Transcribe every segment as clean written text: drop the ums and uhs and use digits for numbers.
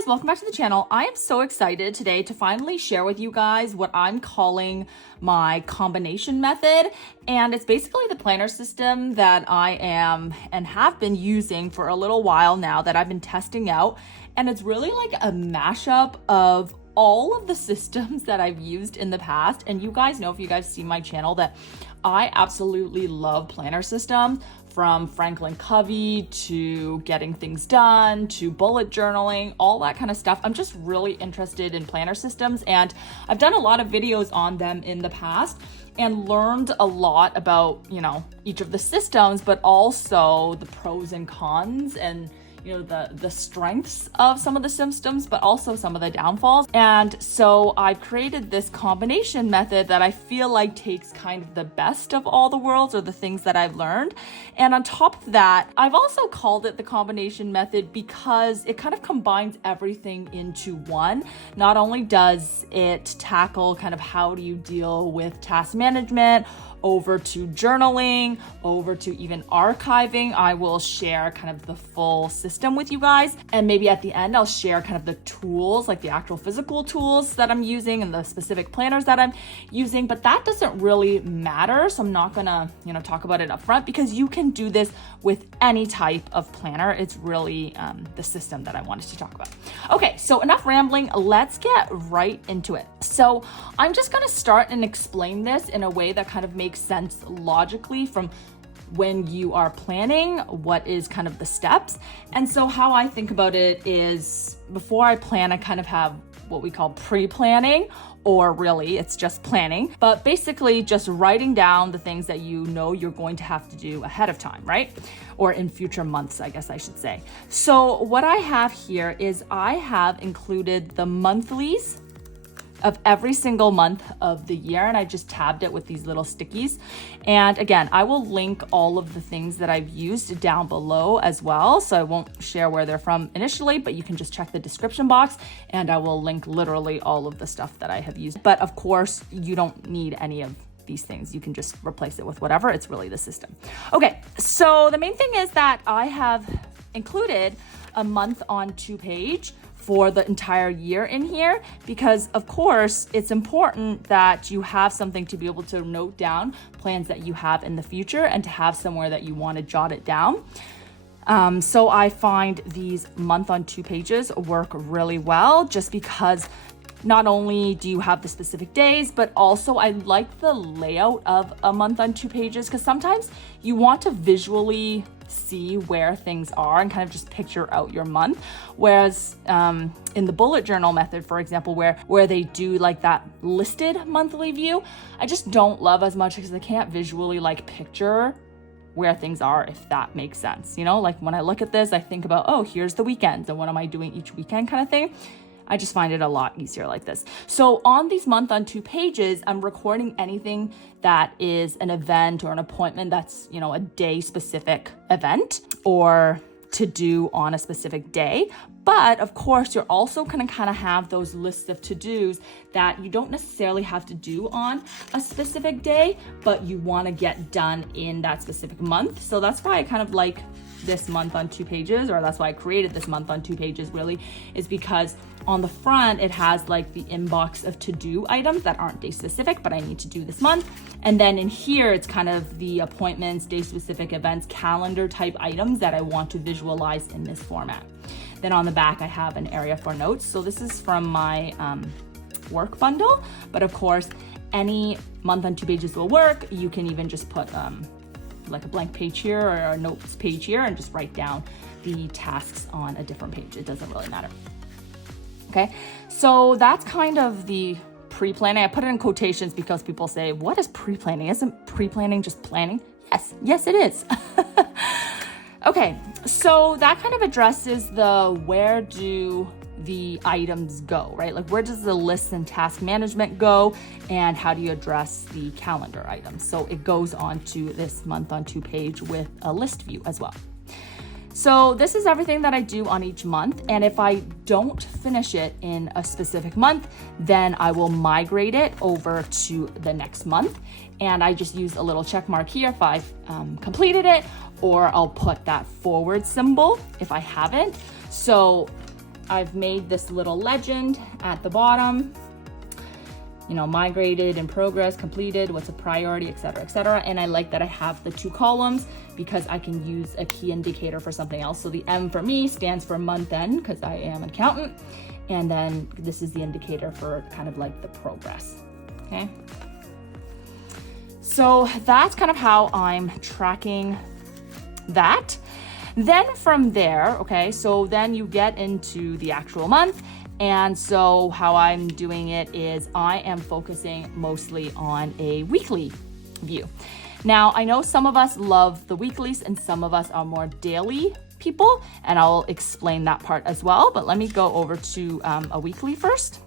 guys, welcome back to the channel. I am so excited today to finally share with you guys what I'm calling my combination method. And it's basically the planner system that I am and have been using for a little while now that I've been testing out. And it's really like a mashup of all of the systems that I've used in the past. And you guys know, if you guys see my channel, that I absolutely love planner systems, from Franklin Covey to getting things done to bullet journaling, all that kind of stuff. I'm just really interested in planner systems, and I've done a lot of videos on them in the past and learned a lot about, each of the systems, but also the pros and cons and the strengths of some of the systems, but also some of the downfalls. And so I've created this combination method that I feel like takes kind of the best of all the worlds, or the things that I've learned. And on top of that, I've also called it the combination method because it kind of combines everything into one. Not only does it tackle kind of how do you deal with task management, over to journaling, over to even archiving. I will share kind of the full system with you guys. And maybe at the end, I'll share kind of the tools, like the actual physical tools that I'm using and the specific planners that I'm using. But that doesn't really matter. So I'm not gonna, talk about it up front, because you can do this with any type of planner. It's really the system that I wanted to talk about. Okay, so enough rambling. Let's get right into it. So I'm just gonna start and explain this in a way that kind of makes sense logically from when you are planning, what is kind of the steps. And so how I think about it is, before I plan, I kind of have what we call pre-planning, or really it's just planning, but basically just writing down the things that you're going to have to do ahead of time, right? Or in future months, I guess I should say. So what I have here is I have included the monthlies of every single month of the year, and I just tabbed it with these little stickies. And again, I will link all of the things that I've used down below as well, so I won't share where they're from initially, but you can just check the description box and I will link literally all of the stuff that I have used. But of course, you don't need any of these things. You can just replace it with whatever. It's really the system. Okay, so the main thing is that I have included a month on 2-page for the entire year in here, because of course it's important that you have something to be able to note down plans that you have in the future, and to have somewhere that you want to jot it down. So I find these month on 2 pages work really well, just because not only do you have the specific days, but also I like the layout of a month on 2 pages, because sometimes you want to visually see where things are and kind of just picture out your month. Whereas in the bullet journal method, for example, where they do like that listed monthly view, I just don't love as much, because I can't visually like picture where things are, if that makes sense. Like when I look at this, I think about, oh, here's the weekends and what am I doing each weekend kind of thing. I just find it a lot easier like this. So on these month on 2 pages, I'm recording anything that is an event or an appointment that's, a day specific event or to do on a specific day. But of course, you're also going to kind of have those lists of to-dos that you don't necessarily have to do on a specific day, but you want to get done in that specific month. So that's why I kind of like this month on 2 pages, or that's why I created this month on 2 pages, really, is because on the front, it has like the inbox of to-do items that aren't day specific, but I need to do this month. And then in here, it's kind of the appointments, day specific events, calendar type items that I want to visualize in this format. Then on the back, I have an area for notes. So this is from my work bundle, but of course, any month on 2 pages will work. You can even just put like a blank page here or a notes page here and just write down the tasks on a different page. It doesn't really matter. Okay, so that's kind of the pre-planning. I put it in quotations because people say, what is pre-planning? Isn't pre-planning just planning? Yes, it is. Okay, so that kind of addresses the where do the items go, right? Like where does the list and task management go, and how do you address the calendar items? So it goes on to this month on 2 page with a list view as well. So this is everything that I do on each month. And if I don't finish it in a specific month, then I will migrate it over to the next month. And I just use a little check mark here if I've completed it, or I'll put that forward symbol if I haven't. So I've made this little legend at the bottom, you know, migrated, in progress, completed, what's a priority, etc., etc. And I like that I have the 2 columns because I can use a key indicator for something else. So the M for me stands for month end because I am an accountant. And then this is the indicator for kind of like the progress, okay? So that's kind of how I'm tracking that. Then from there, okay, so then you get into the actual month. And so how I'm doing it is I am focusing mostly on a weekly view. Now, I know some of us love the weeklies and some of us are more daily people, and I'll explain that part as well. But let me go over to a weekly first.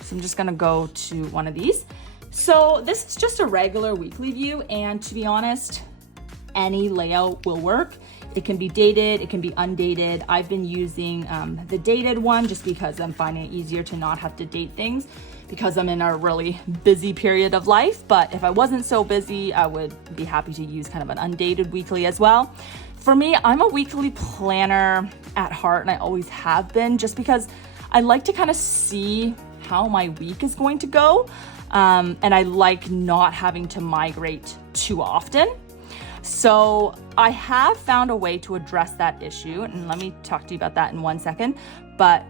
So I'm just gonna go to one of these. So this is just a regular weekly view, and to be honest, any layout will work. It can be dated, it can be undated. I've been using the dated one just because I'm finding it easier to not have to date things because I'm in a really busy period of life. But if I wasn't so busy, I would be happy to use kind of an undated weekly as well. For me, I'm a weekly planner at heart, and I always have been, just because I like to kind of see how my week is going to go. And I like not having to migrate too often. So I have found a way to address that issue, and let me talk to you about that in 1 second. But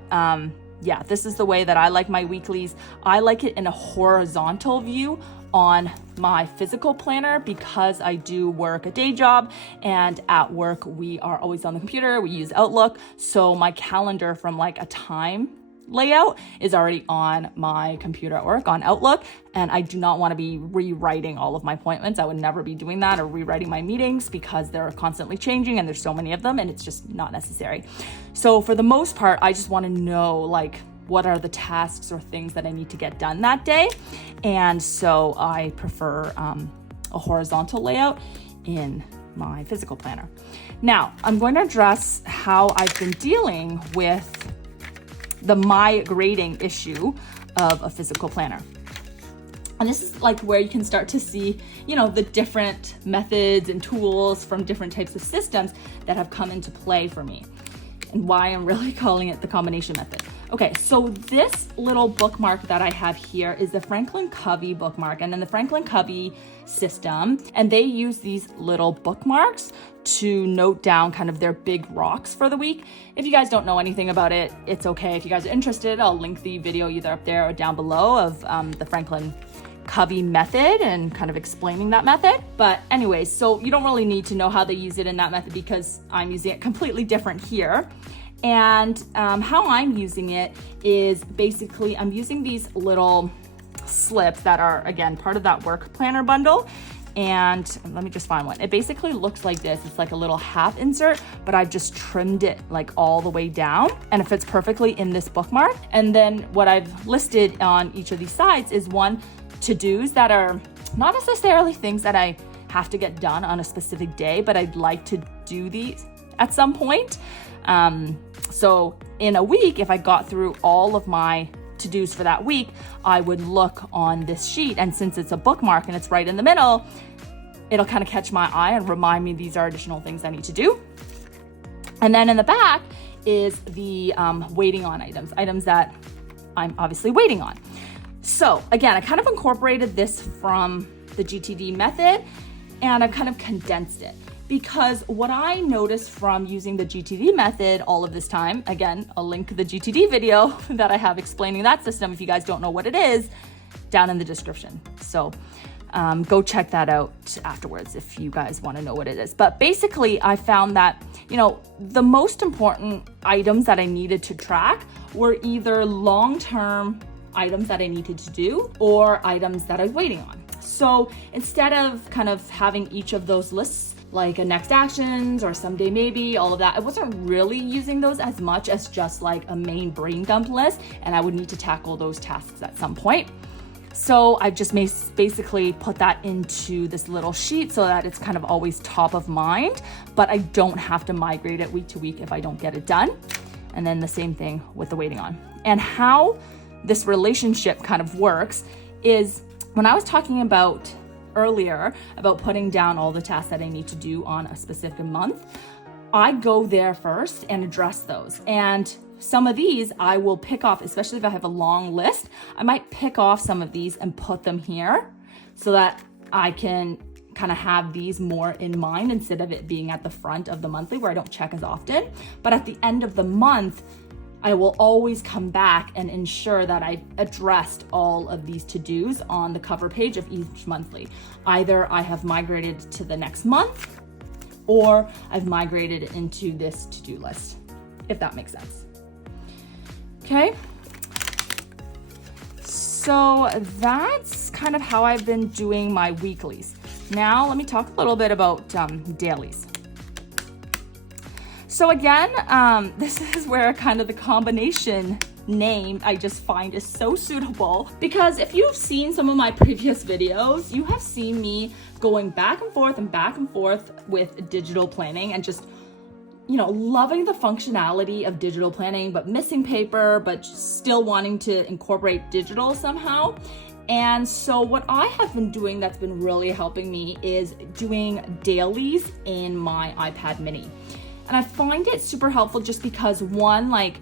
yeah, this is the way that I like my weeklies. I like it in a horizontal view on my physical planner because I do work a day job, and at work we are always on the computer, we use Outlook. So my calendar from like a time layout is already on my computer at work on Outlook, and I do not want to be rewriting all of my appointments. I would never be doing that, or rewriting my meetings, because they're constantly changing and there's so many of them and it's just not necessary. So for the most part, I just want to know like what are the tasks or things that I need to get done that day. And so I prefer a horizontal layout in my physical planner. Now, I'm going to address how I've been dealing with the migrating issue of a physical planner. And this is like where you can start to see, you know, the different methods and tools from different types of systems that have come into play for me, and why I'm really calling it the combination method. Okay, so this little bookmark that I have here is the Franklin Covey bookmark, and then the Franklin Covey system, and they use these little bookmarks to note down kind of their big rocks for the week. If you guys don't know anything about it, it's okay. If you guys are interested, I'll link the video either up there or down below of the Franklin Covey method and kind of explaining that method. But anyways, so you don't really need to know how they use it in that method because I'm using it completely different here. And how I'm using it is basically I'm using these little slips that are, again, part of that work planner bundle. And let me just find one. It basically looks like this. It's like a little half insert, but I've just trimmed it like all the way down, and it fits perfectly in this bookmark. And then what I've listed on each of these sides is one, to-dos that are not necessarily things that I have to get done on a specific day, but I'd like to do these at some point. So in a week, if I got through all of my to-dos for that week, I would look on this sheet, and since it's a bookmark and it's right in the middle, it'll kind of catch my eye and remind me these are additional things I need to do. And then in the back is the waiting on items that I'm obviously waiting on. So again, I kind of incorporated this from the GTD method, and I've kind of condensed it. Because what I noticed from using the GTD method all of this time, again, I'll link the GTD video that I have explaining that system if you guys don't know what it is, down in the description. So go check that out afterwards if you guys want to know what it is. But basically, I found that, you know, the most important items that I needed to track were either long-term items that I needed to do or items that I was waiting on. So instead of kind of having each of those lists like a next actions or someday maybe, all of that, I wasn't really using those as much as just like a main brain dump list, and I would need to tackle those tasks at some point. So I just basically put that into this little sheet so that it's kind of always top of mind, but I don't have to migrate it week to week if I don't get it done. And then the same thing with the waiting on. And how this relationship kind of works is when I was talking about earlier about putting down all the tasks that I need to do on a specific month, I go there first and address those. And some of these I will pick off, especially if I have a long list, I might pick off some of these and put them here so that I can kind of have these more in mind instead of it being at the front of the monthly where I don't check as often. But at the end of the month, I will always come back and ensure that I've addressed all of these to-dos on the cover page of each monthly. Either I have migrated to the next month or I've migrated into this to-do list, if that makes sense. Okay. So that's kind of how I've been doing my weeklies. Now let me talk a little bit about dailies. So again, this is where kind of the combination name I just find is so suitable, because if you've seen some of my previous videos, you have seen me going back and forth with digital planning and just, you know, loving the functionality of digital planning, but missing paper, but still wanting to incorporate digital somehow. And so what I have been doing that's been really helping me is doing dailies in my iPad mini. And I find it super helpful just because, one, like,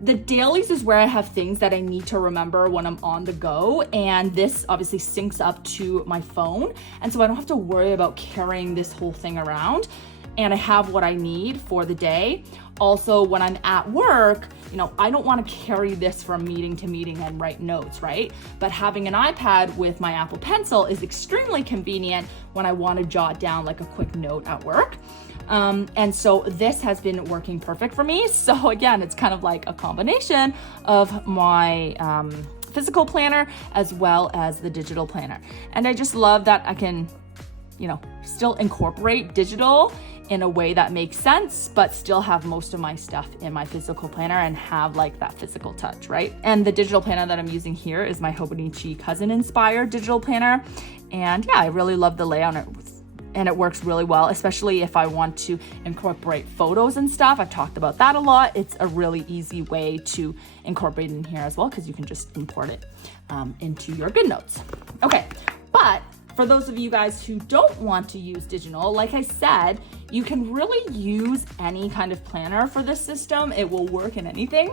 the dailies is where I have things that I need to remember when I'm on the go. And this obviously syncs up to my phone. And so I don't have to worry about carrying this whole thing around. And I have what I need for the day. Also, when I'm at work, you know, I don't want to carry this from meeting to meeting and write notes, right? But having an iPad with my Apple Pencil is extremely convenient when I want to jot down like a quick note at work. And so this has been working perfect for me. So again, it's kind of like a combination of my physical planner as well as the digital planner. And I just love that I can, you know, still incorporate digital in a way that makes sense, but still have most of my stuff in my physical planner and have like that physical touch, right? And the digital planner that I'm using here is my Hobonichi cousin inspired digital planner. And yeah, I really love the layout and it works really well, especially if I want to incorporate photos and stuff. I've talked about that a lot. It's a really easy way to incorporate in here as well, because you can just import it into your GoodNotes. Okay, but for those of you guys who don't want to use digital, like I said, you can really use any kind of planner for this system. It will work in anything.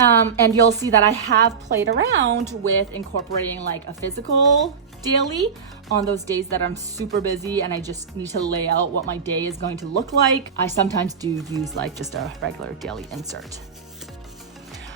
And you'll see that I have played around with incorporating like a physical daily on those days that I'm super busy and I just need to lay out what my day is going to look like. I sometimes do use like just a regular daily insert.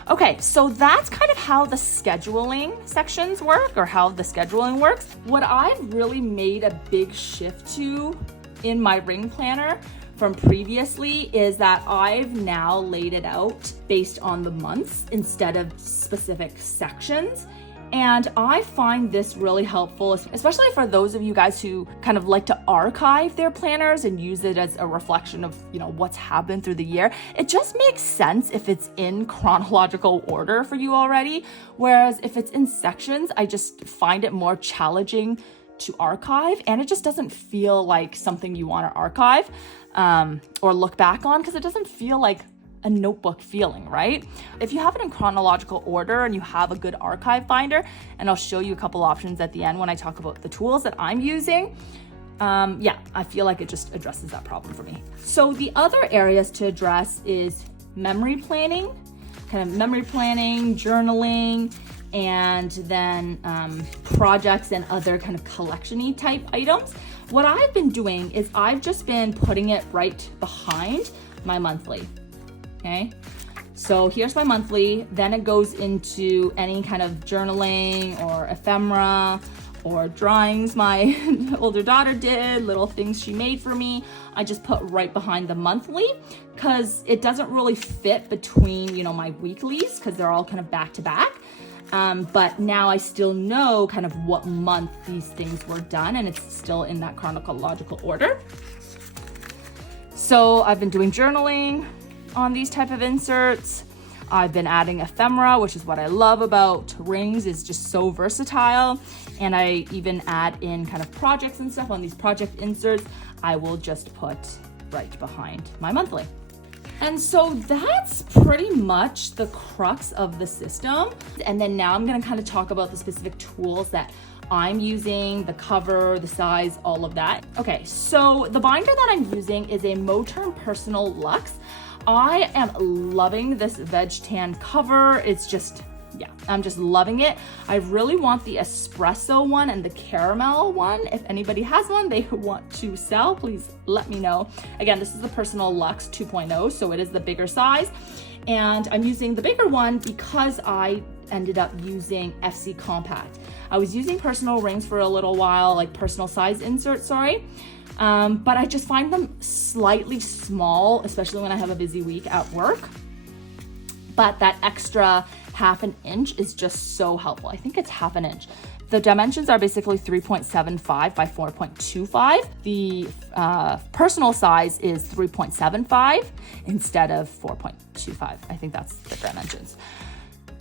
Okay, so that's kind of how the scheduling sections work, or how the scheduling works. What I've really made a big shift to in my ring planner from previously is that I've now laid it out based on the months instead of specific sections. And I find this really helpful, especially for those of you guys who kind of like to archive their planners and use it as a reflection of, you know, what's happened through the year. It just makes sense if it's in chronological order for you already. Whereas if it's in sections, I just find it more challenging to archive, and it just doesn't feel like something you want to archive or look back on, because it doesn't feel like a notebook feeling, right? If you have it in chronological order and you have a good archive finder, and I'll show you a couple options at the end when I talk about the tools that I'm using, yeah, I feel like it just addresses that problem for me. So the other areas to address is memory planning, journaling, and then projects and other kind of collection-y type items. What I've been doing is I've just been putting it right behind my monthly. Okay, so here's my monthly, then it goes into any kind of journaling or ephemera or drawings my older daughter did, little things she made for me. I just put right behind the monthly because it doesn't really fit between, you know, my weeklies because they're all kind of back to back. But now I still know kind of what month these things were done, and it's still in that chronological order. So I've been doing journaling on these type of inserts. I've been adding ephemera, which is what I love about rings, is just so versatile. And I even add in kind of projects and stuff on these project inserts. I will just put right behind my monthly. And so that's pretty much the crux of the system. And then now I'm gonna kind of talk about the specific tools that I'm using, the cover, the size, all of that. Okay, so the binder that I'm using is a Moterm Personal Luxe. I am loving this veg tan cover. It's just, yeah, I'm just loving it. I really want the espresso one and the caramel one. If anybody has one they want to sell, please let me know. Again, this is the Personal Luxe 2.0, so it is the bigger size. And I'm using the bigger one because I ended up using FC Compact. I was using personal rings for a little while, like personal size inserts, sorry. But I just find them slightly small, especially when I have a busy week at work. But that extra ½ an inch is just so helpful. I think it's ½ an inch. The dimensions are basically 3.75 by 4.25. The personal size is 3.75 instead of 4.25. I think that's the dimensions.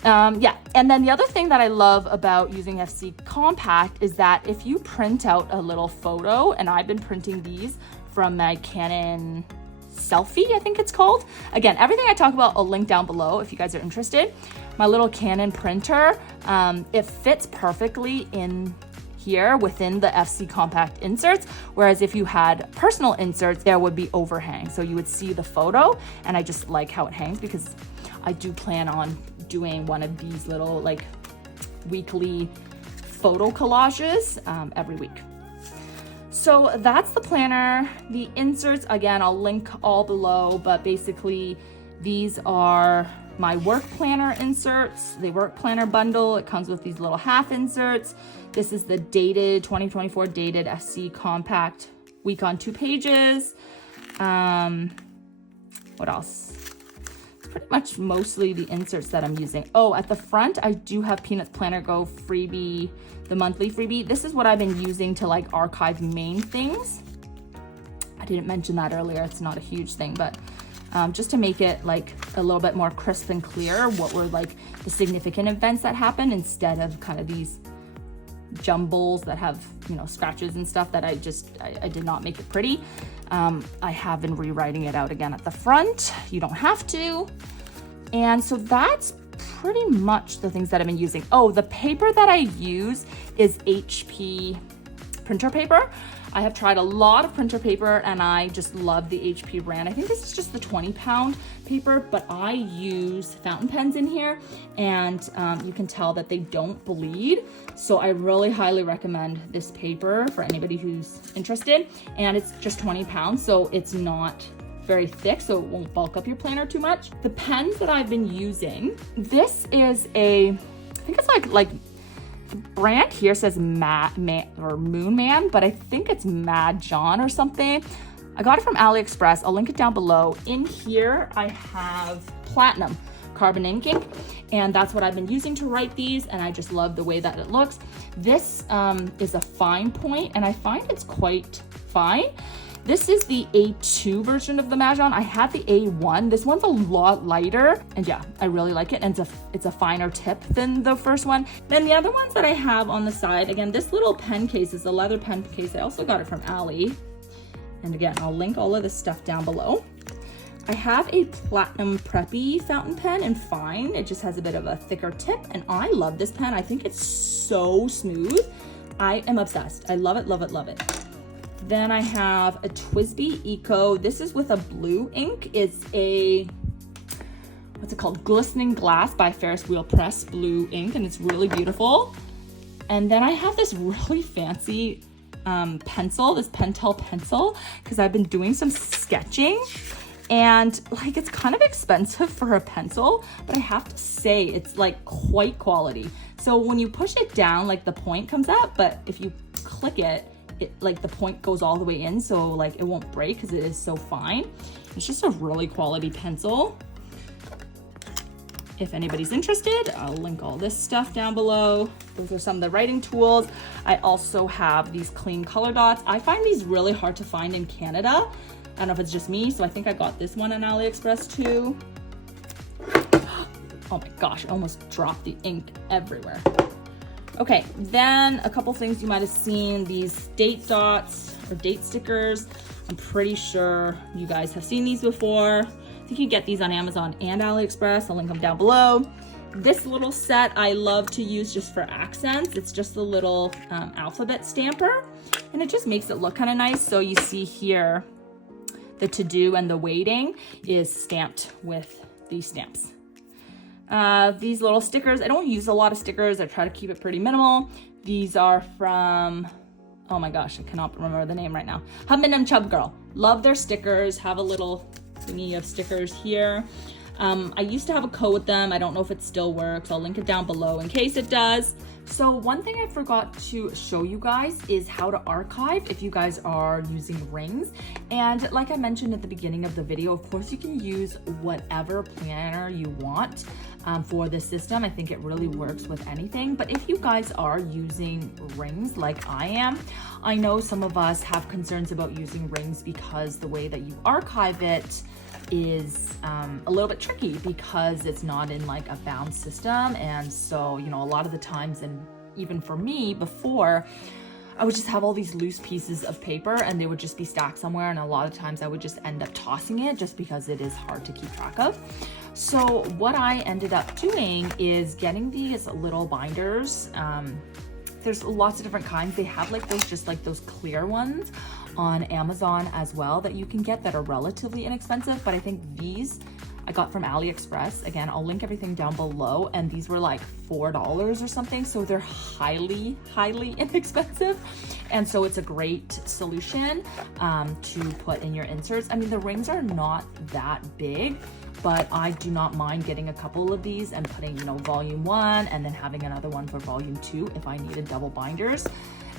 Yeah, and then the other thing that I love about using FC Compact is that if you print out a little photo, and I've been printing these from my Canon Selfie, I think it's called. Again, everything I talk about, I'll link down below if you guys are interested. My little Canon printer, it fits perfectly in here within the FC Compact inserts, whereas if you had personal inserts, there would be overhang. So you would see the photo, and I just like how it hangs because I do plan on doing one of these little like weekly photo collages every week. So that's the planner. The inserts, again, I'll link all below, but basically these are my work planner inserts, the work planner bundle. It comes with these little half inserts. This is the dated 2024 dated FC Compact week on 2 pages. What else? Pretty much mostly the inserts that I'm using. Oh, at the front, I do have Peanuts Planner Go freebie, the monthly freebie. This is what I've been using to like archive main things. I didn't mention that earlier. It's not a huge thing, but just to make it like a little bit more crisp and clear what were like the significant events that happened instead of kind of these jumbles that have, you know, scratches and stuff that I did not make it pretty. I have been rewriting it out again at the front. You don't have to. And so that's pretty much the things that I've been using. Oh, the paper that I use is HP printer paper. I have tried a lot of printer paper and I just love the HP brand. I think this is just the 20-pound paper, but I use fountain pens in here and you can tell that they don't bleed. So I really highly recommend this paper for anybody who's interested. And it's just 20 pounds, so it's not very thick, so it won't bulk up your planner too much. The pens that I've been using, this is I think it's like the brand here says Moon Man, but I think it's Mad John or something. I got it from AliExpress. I'll link it down below. In here, I have Platinum carbon ink, and that's what I've been using to write these, and I just love the way that it looks. This is a fine point, and I find it's quite fine. This is the A2 version of the Mahjong. I have the A1. This one's a lot lighter, and yeah, I really like it, and it's a finer tip than the first one. Then the other ones that I have on the side, again, this little pen case is a leather pen case. I also got it from Ali, and again, I'll link all of this stuff down below. I have a Platinum Preppy fountain pen in fine. It just has a bit of a thicker tip, and I love this pen. I think it's so smooth. I am obsessed. I love it, love it, love it. Then I have a TWSBI Eco. This is with a blue ink. It's a, what's it called? Glistening Glass by Ferris Wheel Press blue ink, and it's really beautiful. And then I have this really fancy pencil, this Pentel pencil, because I've been doing some sketching. And like, it's kind of expensive for a pencil, but I have to say it's like quite quality. So when you push it down, like the point comes up, but if you click it, like the point goes all the way in, so like it won't break because it is so fine. It's just a really quality pencil. If anybody's interested, I'll link all this stuff down below. Those are some of the writing tools. I also have these clean color dots. I find these really hard to find in Canada. I don't know if it's just me, so I think I got this one on AliExpress too. Oh my gosh, I almost dropped the ink everywhere. Okay, then a couple things you might have seen, these date dots or date stickers. I'm pretty sure you guys have seen these before. I think you get these on Amazon and AliExpress. I'll link them down below. This little set I love to use just for accents. It's just a little alphabet stamper, and it just makes it look kind of nice. So you see here, the to-do and the waiting is stamped with these stamps. These little stickers, I don't use a lot of stickers. I try to keep it pretty minimal. These are from, oh my gosh, I cannot remember the name right now. Hubman and Chub Girl. Love their stickers. Have a little thingy of stickers here. I used to have a code with them. I don't know if it still works. I'll link it down below in case it does. So one thing I forgot to show you guys is how to archive if you guys are using rings. And like I mentioned at the beginning of the video, of course you can use whatever planner you want for this system. I think it really works with anything. But if you guys are using rings like I am, I know some of us have concerns about using rings because the way that you archive it is a little bit tricky because it's not in like a bound system. And so, you know, a lot of the times, and even for me before, I would just have all these loose pieces of paper and they would just be stacked somewhere, and a lot of times I would just end up tossing it just because it is hard to keep track of. So what I ended up doing is getting these little binders. There's lots of different kinds. They have like those, just like those clear ones on Amazon as well that you can get that are relatively inexpensive, but I think these I got from AliExpress. Again, I'll link everything down below, and these were like $4 or something, so they're highly inexpensive, and so it's a great solution to put in your inserts. I mean, the rings are not that big, but I do not mind getting a couple of these and putting, you know, volume 1 and then having another one for volume 2 if I needed double binders.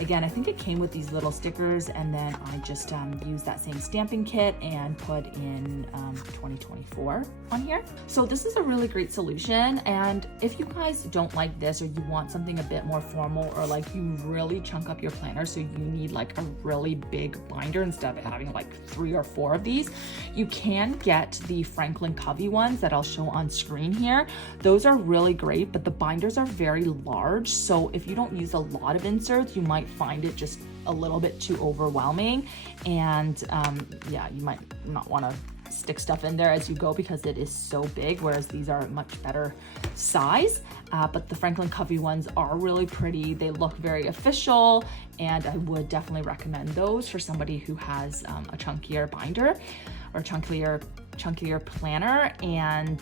Again, I think it came with these little stickers, and then I just used that same stamping kit and put in 2024 on here. So this is a really great solution. And if you guys don't like this, or you want something a bit more formal, or like you really chunk up your planner so you need like a really big binder instead of having like 3 or 4 of these, you can get the Franklin Covey ones that I'll show on screen here. Those are really great, but the binders are very large. So if you don't use a lot of inserts, you might find it just a little bit too overwhelming, and yeah, you might not want to stick stuff in there as you go because it is so big, whereas these are a much better size. But the Franklin Covey ones are really pretty. They look very official, and I would definitely recommend those for somebody who has a chunkier binder or chunkier planner, and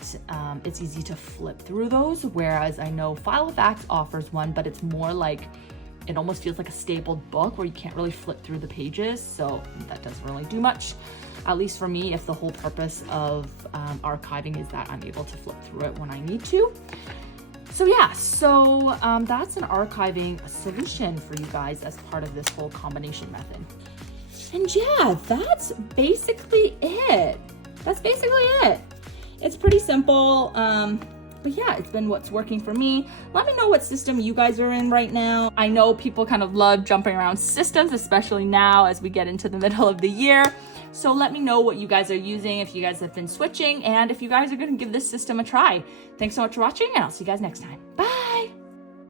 it's easy to flip through those, whereas I know File Facts offers one, but it's more like, it almost feels like a stapled book where you can't really flip through the pages, so that doesn't really do much, at least for me, if the whole purpose of archiving is that I'm able to flip through it when I need to. So yeah, so that's an archiving solution for you guys as part of this whole combination method. And yeah, that's basically it. It's pretty simple. But yeah, it's been what's working for me. Let me know what system you guys are in right now. I know people kind of love jumping around systems, especially now as we get into the middle of the year. So let me know what you guys are using, if you guys have been switching, and if you guys are going to give this system a try. Thanks so much for watching, and I'll see you guys next time. Bye.